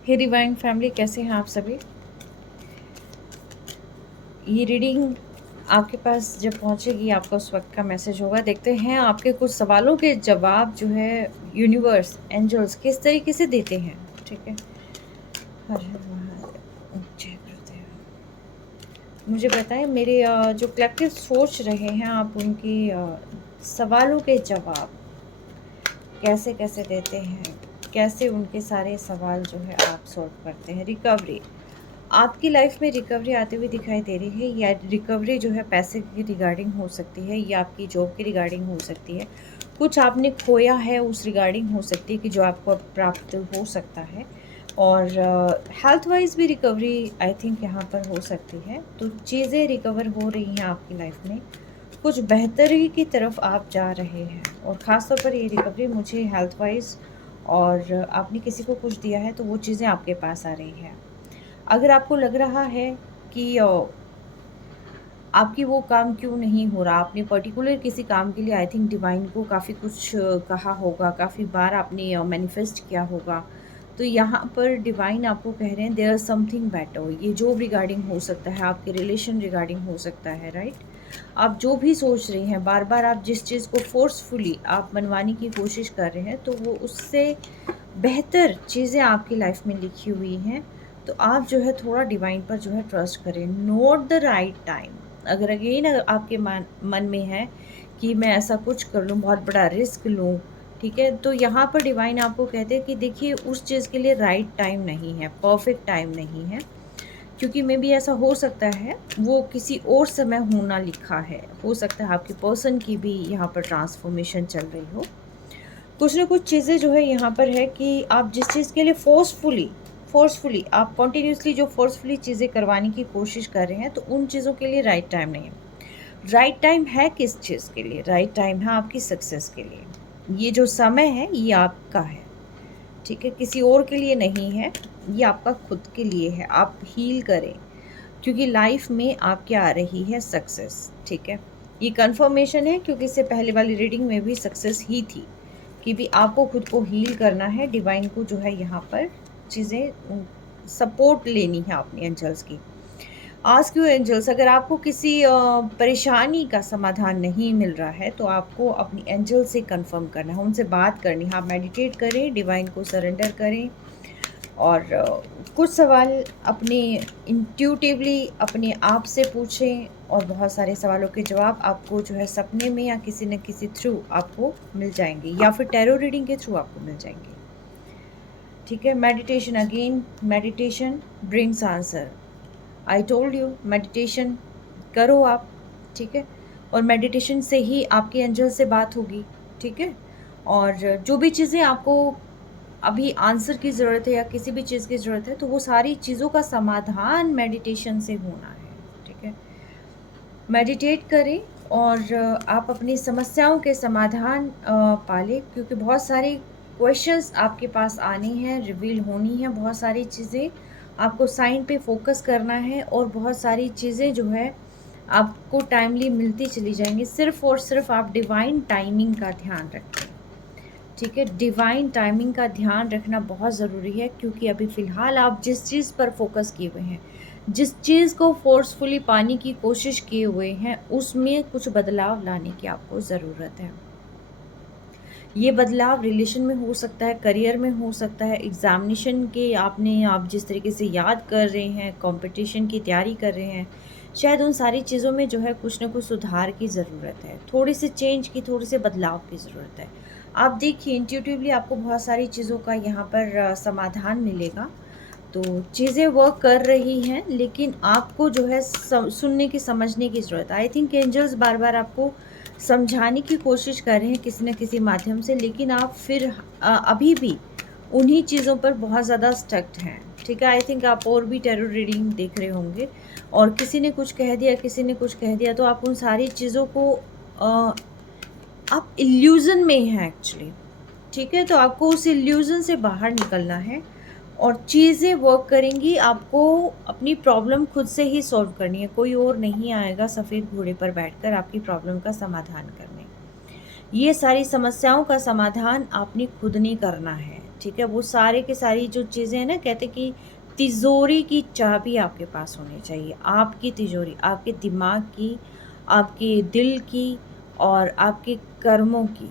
हे divine family, कैसे हैं आप सभी। ये रीडिंग आपके पास जब पहुंचेगी आपका उस वक्त का मैसेज होगा। देखते हैं आपके कुछ सवालों के जवाब जो है यूनिवर्स एंजल्स किस तरीके से देते हैं। ठीक है, हर हर महादेव, जय गुरुदेव। मुझे बताएं मेरे जो कलेक्टिव सोच रहे हैं आप उनकी सवालों के जवाब कैसे कैसे देते हैं, कैसे उनके सारे सवाल जो है आप सॉल्व करते हैं। रिकवरी आपकी लाइफ में रिकवरी आती हुई दिखाई दे रही है, या रिकवरी जो है पैसे की रिगार्डिंग हो सकती है या आपकी जॉब की रिगार्डिंग हो सकती है। कुछ आपने खोया है उस रिगार्डिंग हो सकती है कि जो आपको अब प्राप्त हो सकता है। और हेल्थ वाइज भी रिकवरी आई थिंक यहाँ पर हो सकती है। तो चीज़ें रिकवर हो रही हैं आपकी लाइफ में, कुछ बेहतरी की तरफ आप जा रहे हैं। और ख़ास तौर पर ये रिकवरी मुझे हेल्थ वाइज, और आपने किसी को कुछ दिया है तो वो चीज़ें आपके पास आ रही हैं। अगर आपको लग रहा है कि आपकी वो काम क्यों नहीं हो रहा, आपने पर्टिकुलर किसी काम के लिए आई थिंक डिवाइन को काफ़ी कुछ कहा होगा, काफ़ी बार आपने मैनिफेस्ट किया होगा। तो यहाँ पर डिवाइन आपको कह रहे हैं देयर इज समथिंग बेटर। ये जॉब रिगार्डिंग हो सकता है, आपके रिलेशन रिगार्डिंग हो सकता है, राइट। आप जो भी सोच रही हैं, बार बार आप जिस चीज़ को फोर्सफुली आप मनवाने की कोशिश कर रहे हैं, तो वो उससे बेहतर चीज़ें आपकी लाइफ में लिखी हुई हैं। तो आप जो है थोड़ा डिवाइन पर जो है ट्रस्ट करें। Not the right time. अगर अगेन अगर आपके मन में है कि मैं ऐसा कुछ कर लूँ, बहुत बड़ा रिस्क लूँ, ठीक है, तो यहाँ पर डिवाइन आपको कहते हैं कि देखिए उस चीज़ के लिए राइट टाइम नहीं है, परफेक्ट टाइम नहीं है। क्योंकि मे भी ऐसा हो सकता है वो किसी और समय होना लिखा है, हो सकता है आपके पर्सन की भी यहाँ पर ट्रांसफॉर्मेशन चल रही हो। कुछ ना कुछ चीज़ें जो है यहाँ पर है कि आप जिस चीज़ के लिए फोर्सफुली आप कंटिन्यूसली जो फोर्सफुली चीज़ें करवाने की कोशिश कर रहे हैं, तो उन चीज़ों के लिए राइट टाइम नहीं है। राइट टाइम है किस चीज़ के लिए? राइट टाइम है आपकी सक्सेस के लिए। ये जो समय है ये आपका है, ठीक है, किसी और के लिए नहीं है, ये आपका खुद के लिए है। आप हील करें, क्योंकि लाइफ में आपके आ रही है सक्सेस, ठीक है। ये कंफर्मेशन है क्योंकि इससे पहले वाली रीडिंग में भी सक्सेस ही थी कि भी आपको खुद को हील करना है। डिवाइन को जो है यहाँ पर चीज़ें सपोर्ट लेनी है अपनी एंजल्स की। आस्क यू एंजल्स, अगर आपको किसी परेशानी का समाधान नहीं मिल रहा है तो आपको अपनी एंजल से कंफर्म करना है, उनसे बात करनी है। आप मेडिटेट करें, डिवाइन को सरेंडर करें, और कुछ सवाल अपने इंट्यूटिवली अपने आप से पूछें, और बहुत सारे सवालों के जवाब आपको जो है सपने में या किसी न किसी थ्रू आपको मिल जाएंगे, या फिर टैरो रीडिंग के थ्रू आपको मिल जाएंगे, ठीक है। Meditation, again meditation brings answer. I told you, meditation करो आप, ठीक है। और मेडिटेशन से ही आपके एंजल से बात होगी, ठीक है। और जो भी चीज़ें आपको अभी आंसर की ज़रूरत है या किसी भी चीज़ की ज़रूरत है, तो वो सारी चीज़ों का समाधान मेडिटेशन से होना है, ठीक है। मेडिटेट करें, और आप अपनी समस्याओं के समाधान पालें, क्योंकि बहुत सारे क्वेश्चंस आपके पास आने हैं, रिवील होनी है बहुत सारी चीज़ें। आपको साइन पे फोकस करना है, और बहुत सारी चीज़ें जो है आपको टाइमली मिलती चली जाएंगी। सिर्फ और सिर्फ आप डिवाइन टाइमिंग का ध्यान रखें, ठीक है। डिवाइन टाइमिंग का ध्यान रखना बहुत ज़रूरी है, क्योंकि अभी फ़िलहाल आप जिस चीज़ पर फोकस किए हुए हैं, जिस चीज़ को फोर्सफुली पाने की कोशिश किए हुए हैं, उसमें कुछ बदलाव लाने की आपको ज़रूरत है। ये बदलाव रिलेशन में हो सकता है, करियर में हो सकता है, एग्ज़ामिनेशन के आप जिस तरीके से याद कर रहे हैं, कंपटीशन की तैयारी कर रहे हैं, शायद उन सारी चीज़ों में जो है कुछ ना कुछ सुधार की ज़रूरत है, थोड़ी सी चेंज की, थोड़ी से बदलाव की ज़रूरत है। आप देखिए इंट्यूटिवली आपको बहुत सारी चीज़ों का यहाँ पर समाधान मिलेगा। तो चीज़ें वर्क कर रही हैं, लेकिन आपको जो है सुनने की, समझने की ज़रूरत है। आई थिंक एंजल्स बार बार आपको समझाने की कोशिश कर रहे हैं किसी न किसी माध्यम से, लेकिन आप फिर अभी भी उन्हीं चीज़ों पर बहुत ज़्यादा स्टक्ड हैं, ठीक है। आई थिंक आप और भी टैरो रीडिंग देख रहे होंगे, और किसी ने कुछ कह दिया, किसी ने कुछ कह दिया, तो आप उन सारी चीज़ों को आप इल्यूज़न में हैं एक्चुअली, ठीक है। तो आपको उस इल्यूज़न से बाहर निकलना है, और चीज़ें वर्क करेंगी। आपको अपनी प्रॉब्लम खुद से ही सॉल्व करनी है, कोई और नहीं आएगा सफ़ेद घोड़े पर बैठकर आपकी प्रॉब्लम का समाधान करने। ये सारी समस्याओं का समाधान आपने खुद ने करना है, ठीक है। वो सारे के सारी जो चीज़ें हैं ना, कहते कि तिजोरी की चाबी आपके पास होनी चाहिए। आपकी तिजोरी, आपके दिमाग की, आपके दिल की और आपके कर्मों की।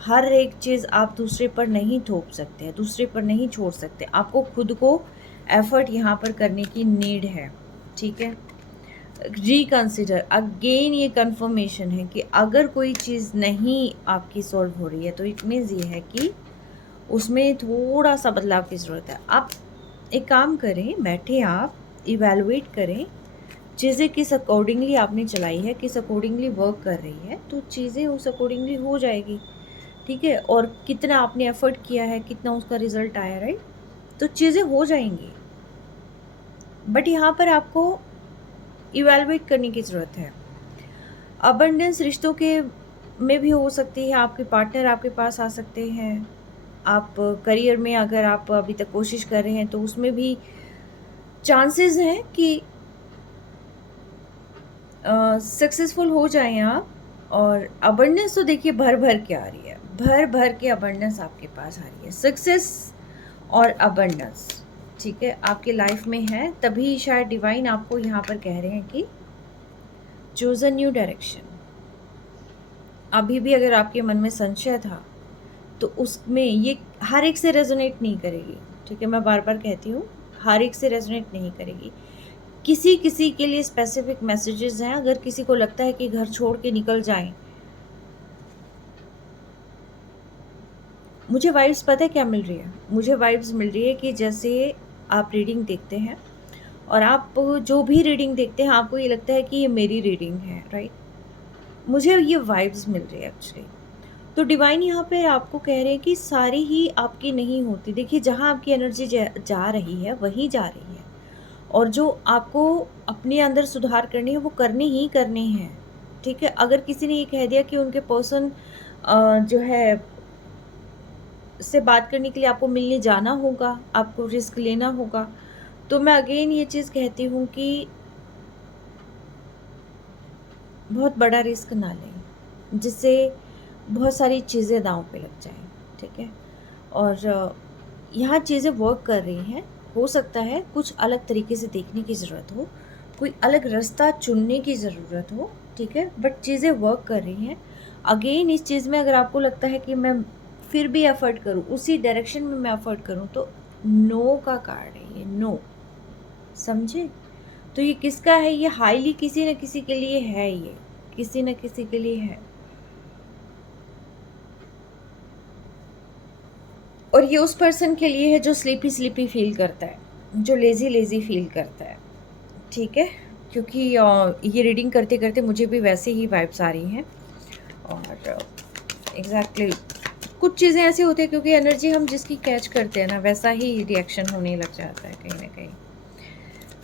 हर एक चीज़ आप दूसरे पर नहीं थोप सकते हैं, दूसरे पर नहीं छोड़ सकते। आपको खुद को एफर्ट यहाँ पर करने की नीड है, ठीक है। रिकंसिडर अगेन, ये कंफर्मेशन है कि अगर कोई चीज़ नहीं आपकी सॉल्व हो रही है तो इट मीन्स ये है कि उसमें थोड़ा सा बदलाव की ज़रूरत है। आप एक काम करें, बैठे आप इवैल्यूएट करें चीज़ें किस अकॉर्डिंगली आपने चलाई है, किस अकॉर्डिंगली वर्क कर रही है, तो चीज़ें उस अकॉर्डिंगली हो जाएगी, ठीक है। और कितना आपने एफर्ट किया है, कितना उसका रिजल्ट आया, राइट। तो चीज़ें हो जाएंगी, बट यहाँ पर आपको इवैल्यूएट करने की ज़रूरत है। अबंडेंस रिश्तों के में भी हो सकती है, आपके पार्टनर आपके पास आ सकते हैं। आप करियर में अगर आप अभी तक कोशिश कर रहे हैं तो उसमें भी चांसेस हैं कि सक्सेसफुल हो जाएं आप। और अबंडेंस तो देखिए भर भर के आ रही है, भर भर के अबंडेंस आपके पास आ रही है। सक्सेस और अबंडेंस, ठीक है, आपके लाइफ में है। तभी शायद डिवाइन आपको यहाँ पर कह रहे हैं कि चूज अ न्यू डायरेक्शन। अभी भी अगर आपके मन में संशय था तो उसमें ये हर एक से रेजोनेट नहीं करेगी, ठीक है। मैं बार बार कहती हूँ, हर एक से रेजोनेट नहीं करेगी। किसी किसी के लिए स्पेसिफिक मैसेजेस हैं। अगर किसी को लगता है कि घर छोड़ के निकल जाएं, मुझे वाइब्स पता है क्या मिल रही है, मुझे वाइब्स मिल रही है कि जैसे आप रीडिंग देखते हैं और आप जो भी रीडिंग देखते हैं आपको ये लगता है कि ये मेरी रीडिंग है, राइट। मुझे ये वाइब्स मिल रही है एक्चुअली। तो डिवाइन यहाँ पे आपको कह रहे हैं कि सारी ही आपकी नहीं होती। देखिए, जहाँ आपकी एनर्जी जा रही है वहीं जा रही है, और जो आपको अपने अंदर सुधार करने हैं वो करने ही करने हैं, ठीक है। अगर किसी ने ये कह दिया कि उनके पर्सन जो है से बात करने के लिए आपको मिलने जाना होगा, आपको रिस्क लेना होगा, तो मैं अगेन ये चीज़ कहती हूँ कि बहुत बड़ा रिस्क ना लें जिससे बहुत सारी चीज़ें दांव पे लग जाएं, ठीक है। और यहाँ चीज़ें वर्क कर रही हैं। हो सकता है कुछ अलग तरीके से देखने की ज़रूरत हो, कोई अलग रास्ता चुनने की ज़रूरत हो, ठीक है, बट चीज़ें वर्क कर रही हैं। अगेन इस चीज़ में अगर आपको लगता है कि मैं फिर भी एफर्ट करूँ, उसी डायरेक्शन में मैं एफर्ट करूँ, तो नो का कार्ड है ये, नो, समझे। तो ये किसका है, ये हाईली किसी न किसी के लिए है, ये किसी न किसी के लिए है। और ये उस पर्सन के लिए है जो स्लीपी स्लीपी फील करता है, जो लेज़ी लेज़ी फील करता है, ठीक है। क्योंकि ये रीडिंग करते करते मुझे भी वैसे ही वाइब्स आ रही हैं। और एग्जैक्टली कुछ चीज़ें ऐसी होती हैं, क्योंकि एनर्जी हम जिसकी कैच करते हैं ना वैसा ही रिएक्शन होने लग जाता है कहीं ना कहीं,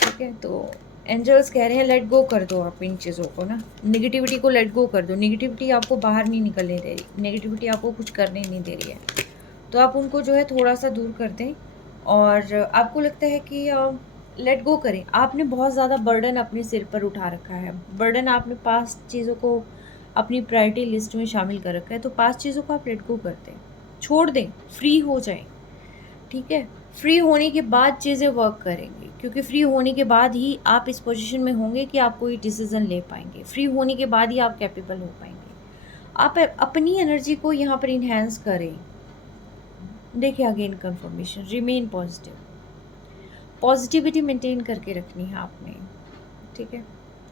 ठीक है। तो एंजल्स कह रहे हैं लेट गो कर दो आप इन चीज़ों को ना, निगेटिविटी को लेट गो कर दो। निगेटिविटी आपको बाहर नहीं निकलने दे रही, नेगेटिविटी आपको कुछ करने नहीं दे रही है, तो आप उनको जो है थोड़ा सा दूर कर दें। और आपको लगता है कि लेट गो करें। आपने बहुत ज़्यादा बर्डन अपने सिर पर उठा रखा है, बर्डन आपने पास्ट चीज़ों को अपनी प्रायोरिटी लिस्ट में शामिल कर रखा है, तो पास्ट चीज़ों को आप लेट गो कर दें, छोड़ दें, फ्री हो जाएं, ठीक है। फ्री होने के बाद चीज़ें वर्क करेंगी, क्योंकि फ्री होने के बाद ही आप इस पोजीशन में होंगे कि आप कोई डिसीज़न ले पाएंगे। फ्री होने के बाद ही आप कैपेबल हो पाएंगे। आप अपनी एनर्जी को यहाँ पर इन्हेंस करें। देखिए again confirmation, remain positive, positivity maintain करके रखनी है आपने, ठीक है।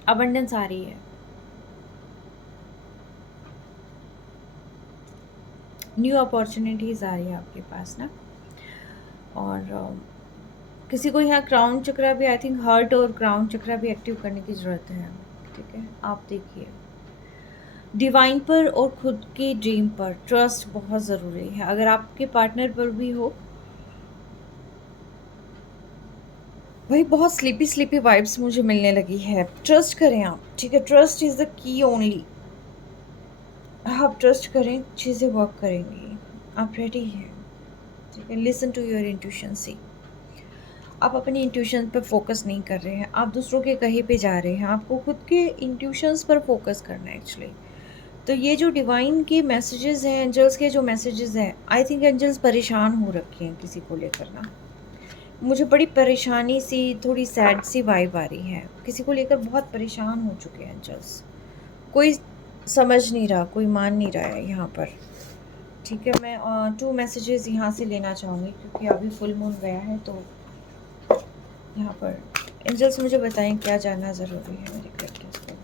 अबंडेंस आ रही है, न्यू अपॉर्चुनिटीज़ आ रही है आपके पास ना। और किसी को यहाँ क्राउन चक्रा भी, आई थिंक हार्ट और क्राउन चक्रा भी एक्टिव करने की ज़रूरत है, ठीक है। आप देखिए डिवाइन पर और खुद की ड्रीम पर ट्रस्ट बहुत ज़रूरी है। अगर आपके पार्टनर पर भी हो, भाई बहुत स्लीपी स्लीपी वाइब्स मुझे मिलने लगी है। ट्रस्ट करें आप, ठीक है। Trust is the key only. आप ट्रस्ट करें, चीज़ें वर्क करेंगी। आप रेडी हैं, ठीक है। Listen to your intuition. See आप अपनी इंट्यूशन पर फोकस नहीं कर रहे हैं, आप दूसरों के कहे पे जा रहे हैं। आपको खुद के इंट्यूशंस पर फोकस करना है एक्चुअली, तो ये जो डिवाइन के मैसेजेस हैं, एंजल्स के जो मैसेजेस हैं, आई थिंक एंजल्स परेशान हो रखे हैं किसी को लेकर ना। मुझे बड़ी परेशानी सी, थोड़ी सैड सी वाइब आ रही है, किसी को लेकर बहुत परेशान हो चुके हैं एंजल्स। कोई समझ नहीं रहा, कोई मान नहीं रहा है यहाँ पर। ठीक है, मैं 2 मैसेजेस यहाँ से लेना चाहूँगी क्योंकि अभी फुल मून गया है। तो यहाँ पर एंजल्स मुझे बताएं क्या जानना ज़रूरी है मेरे करेक्टर्स को।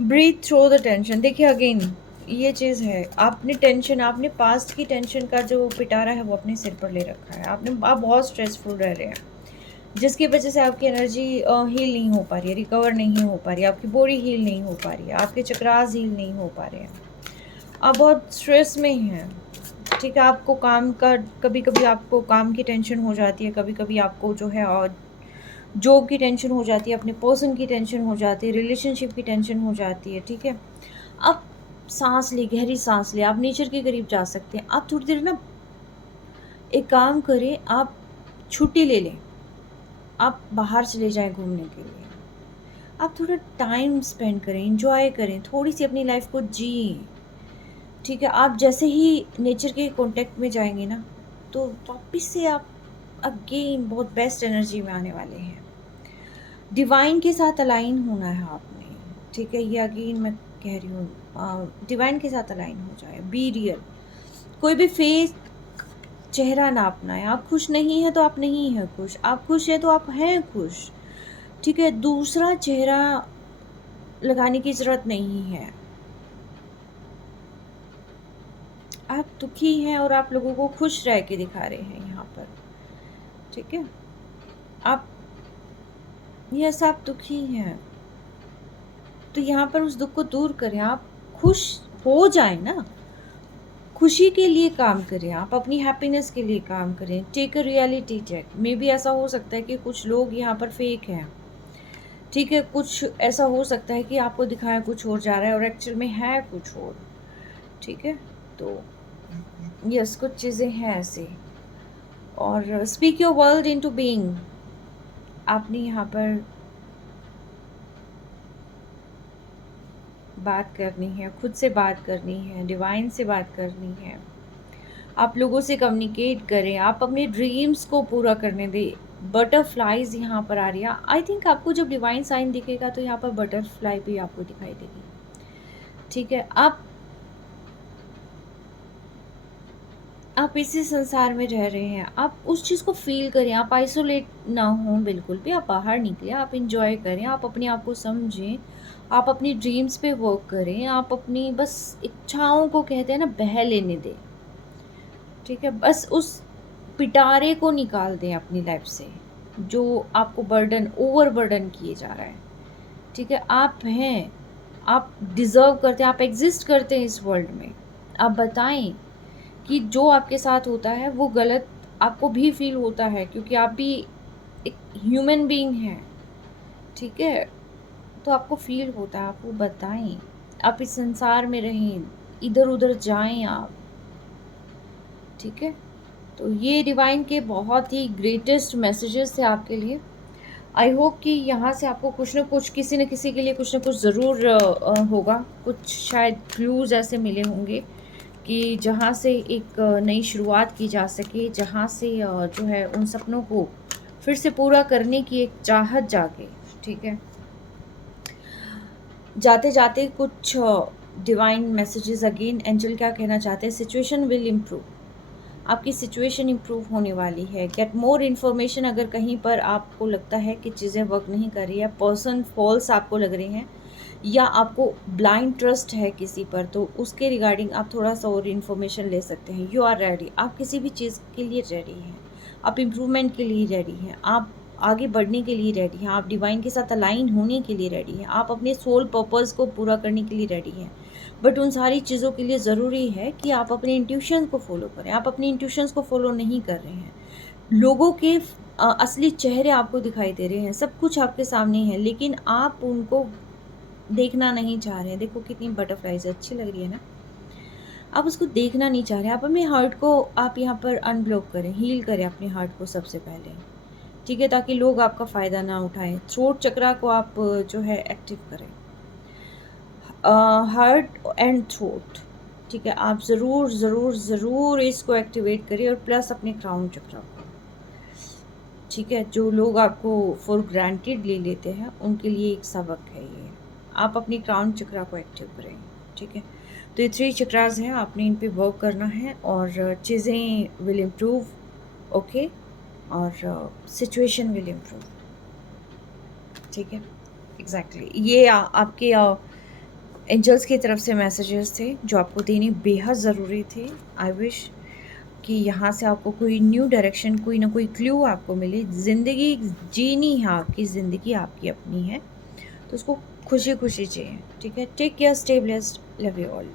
Breathe through the tension. देखिए अगेन ये चीज़ है, आपने टेंशन, आपने पास्ट की टेंशन का जो पिटारा है वो अपने सिर पर ले रखा है। आप बहुत स्ट्रेसफुल रह रहे हैं, जिसकी वजह से आपकी एनर्जी हील नहीं हो पा रही है, रिकवर नहीं हो पा रही है, आपकी बॉडी हील नहीं हो पा रही है, आपके चक्रास हील नहीं हो पा रहे हैं, आप बहुत स्ट्रेस में हैं। ठीक है, आपको काम का, कभी कभी आपको काम की टेंशन हो जाती है, कभी कभी आपको जो है और जॉब की टेंशन हो जाती है, अपने पर्सन की टेंशन हो जाती है, रिलेशनशिप की टेंशन हो जाती है। ठीक है, आप सांस ले, गहरी सांस ले, आप नेचर के करीब जा सकते हैं। आप थोड़ी देर ना एक काम करें, आप छुट्टी ले लें, आप बाहर चले जाएं घूमने के लिए, आप थोड़ा टाइम स्पेंड करें, एंजॉय करें, थोड़ी सी अपनी लाइफ को जिए। ठीक है, आप जैसे ही नेचर के कांटेक्ट में जाएंगे ना, तो वापस से आप अगेन बहुत बेस्ट एनर्जी में आने वाले हैं। डिवाइन के साथ अलाइन होना है आपने। ठीक है, ये अगेन मैं कह रही हूँ, डिवाइन के साथ अलाइन हो जाए, बी रियल। कोई भी फेक चेहरा ना अपनाएं। आप खुश नहीं हैं तो आप नहीं हैं खुश, आप खुश हैं तो आप हैं खुश। ठीक है, दूसरा चेहरा लगाने की ज़रूरत नहीं है। आप दुखी हैं और आप लोगों को खुश रह के दिखा रहे हैं यहाँ पर। ठीक है, आप, यस आप दुखी हैं, तो यहाँ पर उस दुख को दूर करें, आप खुश हो जाए ना, खुशी के लिए काम करें, आप अपनी हैप्पीनेस के लिए काम करें। Take a reality check. Maybe ऐसा हो सकता है कि कुछ लोग यहाँ पर फेक हैं। ठीक है, कुछ ऐसा हो सकता है कि आपको दिखाया कुछ और जा रहा है और एक्चुअल में है कुछ और। ठीक है, तो यस कुछ चीज़ें हैं ऐसे। और speak your world into being. आपने यहाँ पर बात करनी है, खुद से बात करनी है, डिवाइन से बात करनी है। आप लोगों से कम्युनिकेट करें, आप अपने ड्रीम्स को पूरा करने दें। बटरफ्लाइज यहाँ पर आ रही है। आई थिंक आपको जब डिवाइन साइन दिखेगा तो यहाँ पर बटरफ्लाई भी आपको दिखाई देगी। ठीक है, आप इसी संसार में रह रहे हैं, आप उस चीज़ को फील करें, आप आइसोलेट ना हो बिल्कुल भी, आप बाहर निकले, आप इंजॉय करें, आप अपने आप को समझें, आप अपनी ड्रीम्स पे वर्क करें, आप अपनी बस इच्छाओं को कहते हैं ना बह लेने दें। ठीक है, बस उस पिटारे को निकाल दें अपनी लाइफ से जो आपको बर्डन, ओवर बर्डन किए जा रहा है। ठीक है, आप हैं, आप डिज़र्व करते हैं, आप एग्जिस्ट करते हैं इस वर्ल्ड में। आप बताएं कि जो आपके साथ होता है वो गलत आपको भी फील होता है, क्योंकि आप भी एक ह्यूमन बीइंग हैं। ठीक है, तो आपको फील होता है, आप वो बताएं। आप इस संसार में रहें, इधर उधर जाएं आप। ठीक है, तो ये डिवाइन के बहुत ही ग्रेटेस्ट मैसेजेस थे आपके लिए। आई होप कि यहाँ से आपको कुछ ना कुछ, किसी न किसी के लिए कुछ ना कुछ ज़रूर होगा, कुछ शायद क्लूज़ ऐसे मिले होंगे कि जहाँ से एक नई शुरुआत की जा सके, जहाँ से जो है उन सपनों को फिर से पूरा करने की एक चाहत जागे। ठीक है, जाते जाते कुछ डिवाइन मैसेजेस अगेन, एंजल क्या कहना चाहते हैं, सिचुएशन विल इम्प्रूव। आपकी सिचुएशन इम्प्रूव होने वाली है। Get more information. अगर कहीं पर आपको लगता है कि चीज़ें वर्क नहीं कर रही है, पर्सन फॉल्स आपको लग रहे हैं, या आपको ब्लाइंड ट्रस्ट है किसी पर, तो उसके रिगार्डिंग आप थोड़ा सा और इन्फॉर्मेशन ले सकते हैं। यू आर रेडी, आप किसी भी चीज़ के लिए रेडी हैं, आप इम्प्रूवमेंट के लिए रेडी हैं, आप आगे बढ़ने के लिए रेडी हैं, आप डिवाइन के साथ अलाइन होने के लिए रेडी हैं, आप अपने सोल पर्पस को पूरा करने के लिए रेडी हैं। बट उन सारी चीज़ों के लिए ज़रूरी है कि आप अपने इंट्यूशन को फॉलो करें। आप अपनी इंट्यूशंस को फॉलो नहीं कर रहे हैं। लोगों के असली चेहरे आपको दिखाई दे रहे हैं, सब कुछ आपके सामने है, लेकिन आप उनको देखना नहीं चाह रहे हैं। देखो कितनी बटरफ्लाइज अच्छी लग रही है ना, आप उसको देखना नहीं चाह रहे हैं। आप अपने हार्ट को आप यहाँ पर अनब्लॉक करें, हील करें अपने हार्ट को सबसे पहले। ठीक है, ताकि लोग आपका फ़ायदा ना उठाएँ। थ्रोट चक्रा को आप जो है एक्टिव करें। हार्ट एंड थ्रोट, ठीक है, आप ज़रूर, ज़रूर, ज़रूर इसको एक्टिवेट करिए और प्लस अपने क्राउन चक्रा को, ठीक है? जो लोग आपको फॉर ग्रांटेड ले लेते हैं, उनके लिए एक सबक है ये। आप अपनी क्राउन चक्रा को एक्टिव करें, ठीक है? तो ये 3 चक्रास हैं, आपने इन पे वर्क करना है और चीज़ें विल इम्प्रूव, ओके? और सिचुएशन विल इम्प्रूव, ठीक है? एग्ज़ैक्टली ये आपके एंजल्स की तरफ से मैसेजेस थे जो आपको देने बेहद ज़रूरी थे। आई विश कि यहाँ से आपको कोई न्यू डायरेक्शन, कोई ना कोई क्लू आपको मिले। ज़िंदगी जीनी है आपकी, ज़िंदगी आपकी अपनी है, तो उसको खुशी-खुशी जिएँ, ठीक है? Take care, stay blessed, love you all.